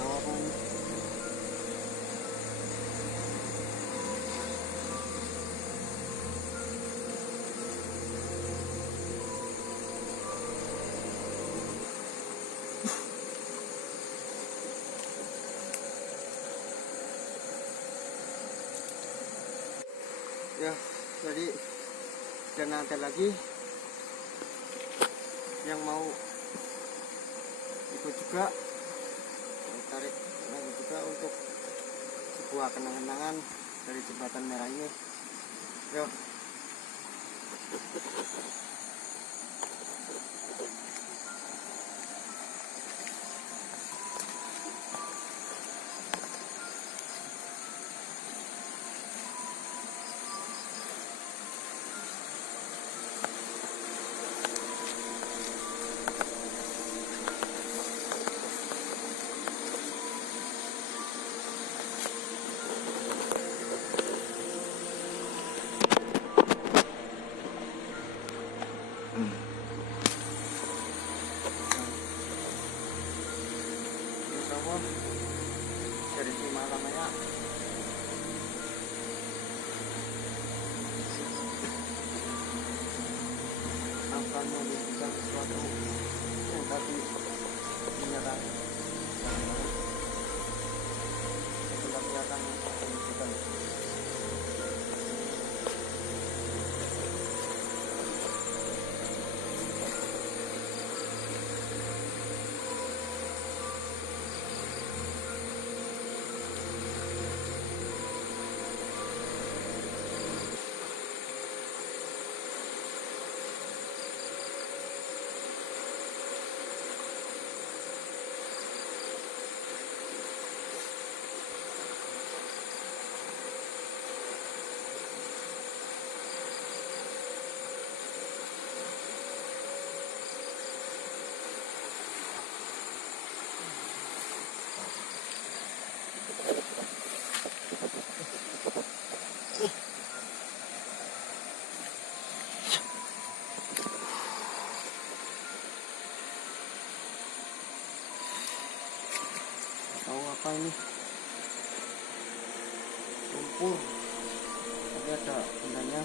Tahu apa ini? Ya, jadi dan ada lagi yang mau ikut juga, tarik lagi juga untuk sebuah kenang-kenangan dari jembatan merah ini. Yuk. Dari lima lamanya akan menunjukkan sesuatu yang tadi dinyatakan setelah kelihatan menunjukkan. Tahu apa ini? Lumpur, tapi ada bendanya.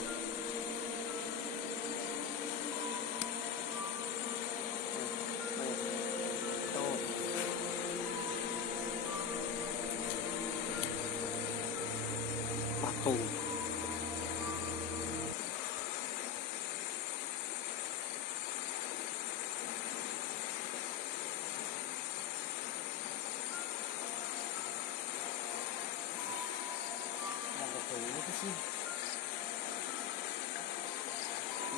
Tuh. Patung. Apa sih?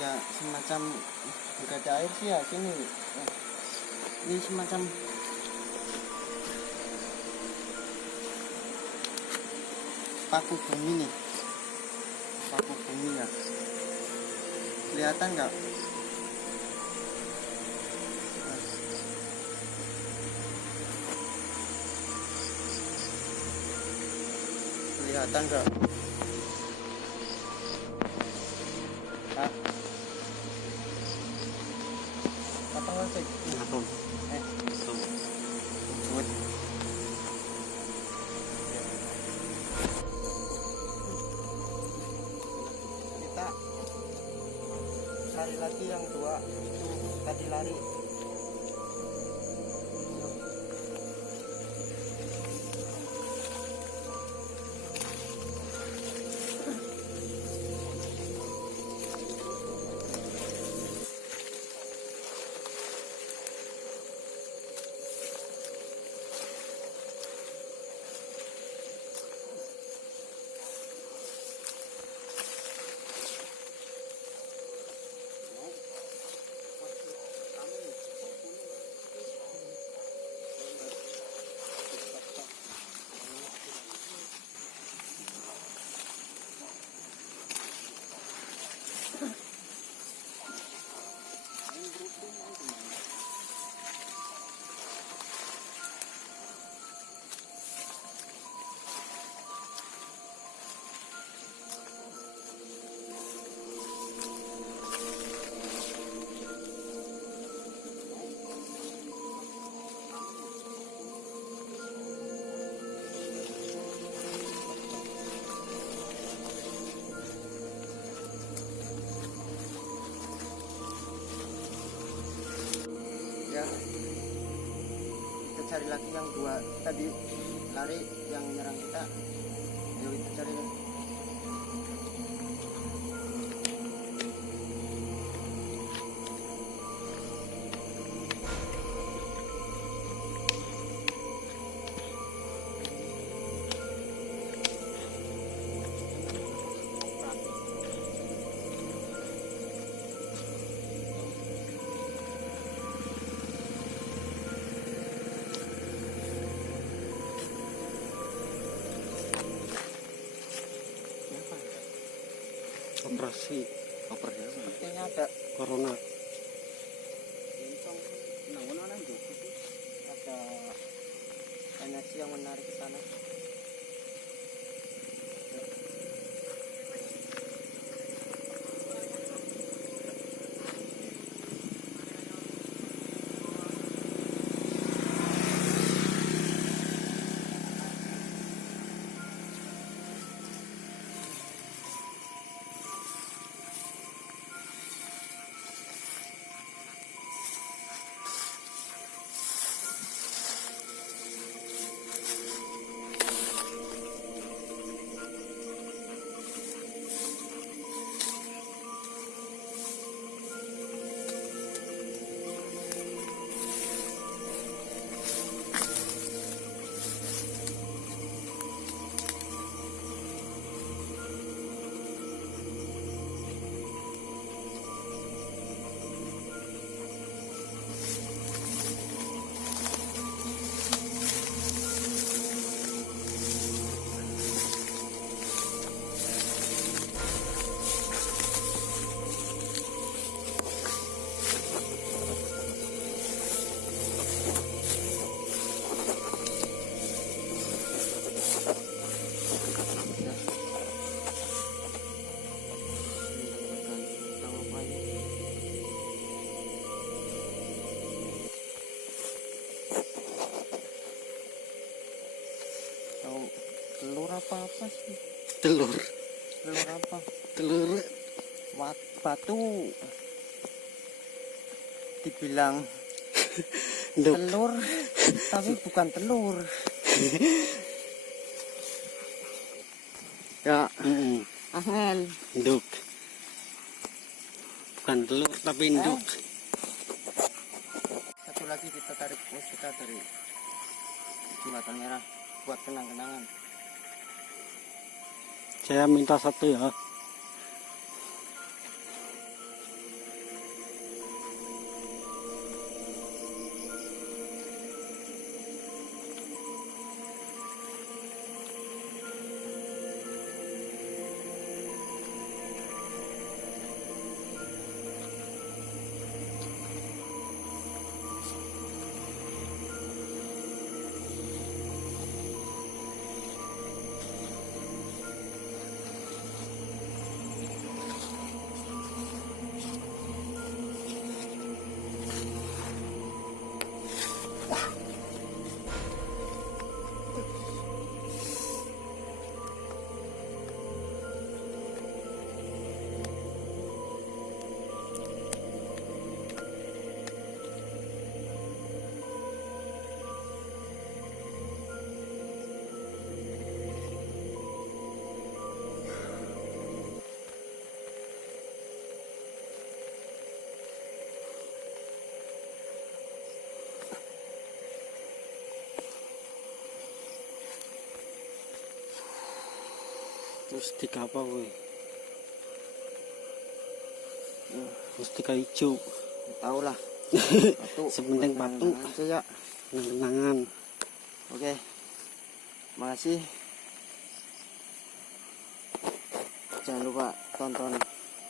Ya semacam nggak ada air sih ya sini. Ini semacam paku bumi nih, paku bumi ya. Kelihatan nggak? Kelihatan nggak? Hah? Apa sih? Patung. Tuh. Buat. Kita cari lagi yang dua itu tadi lari. cari lagi yang dua tadi lari yang nyerang kita. Yuk itu cari ya. Operasi Sepertinya ada corona. ada energi yang menarik ke sana. Tahu telur apa sih? Telur Telur apa? telur Batu. Dibilang nduk. telur tapi bukan telur. Ya, angel. Nduk, bukan telur tapi nduk. Satu lagi kita tarik pos kita dari jembatan merah buat kenang-kenangan. Saya minta satu ya. Mustika apa woi? Mustika hijau. Tahu lah. Sepenting batu aja ya. Kenangan. Oke. Makasih. Jangan lupa tonton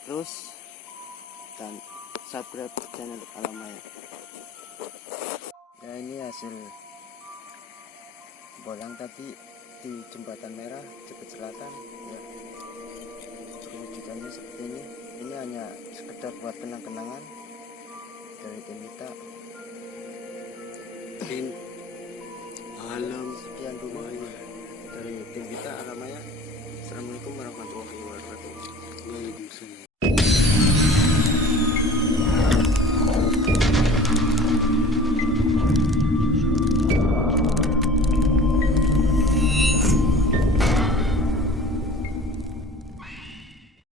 terus dan subscribe channel Alamaya. Ya, ini hasil bolang tadi di jembatan merah Cepet Selatan ya. Perwujudannya seperti ini hanya sekedar buat kenang-kenangan dari tim kita. Tim alam Sekian dulu dari tim kita Alamaya. Assalamualaikum warahmatullahi wabarakatuh. Waalaikumsalam.